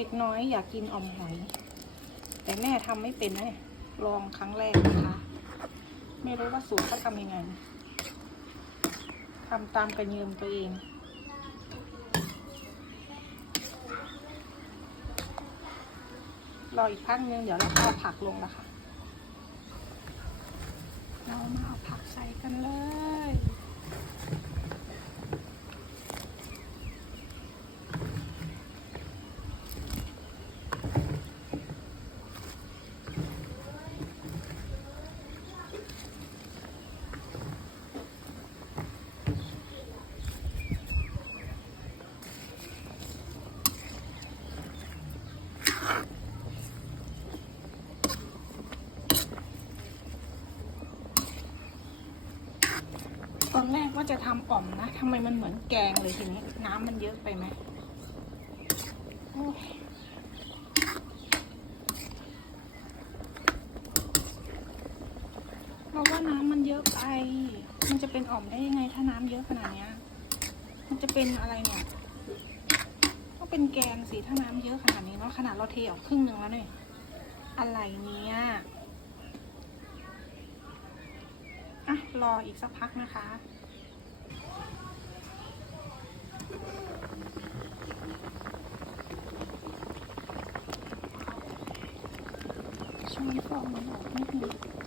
เด็กน้อยอยากกินอ่อมหอย แต่แม่ทำไม่เป็นนะเนี่ยลองครั้งแรกนะคะ ไม่รู้ว่าสูตรเขาทำยังไงทำตามกระเยิมตัวเองรออีกพักนึงเดี๋ยวเราเอาผักลงล้วค่ะ เรามาเอาผักใส่กันเลย อนแรกว่าจะทำอ่อมนะทำไมมันเหมือนแกงเลยทีนี้น้ำมันเยอะไปไหมโอ้ยเราว่าน้ำมันเยอะไป มันจะเป็นอ่อมได้ยังไงถ้าน้ำเยอะขนาดเนี้ยมันจะเป็นอะไรเนี่ยก็เป็นแกงสิถ้าน้ำเยอะขนาดนี้เนาะขนาดเราเทออกครึ่งหนึ่งแล้วเนี่ยอะไรเนี่ย อะ รออีกสักพักนะคะ ช่วงนฟองมันออกไม่ดี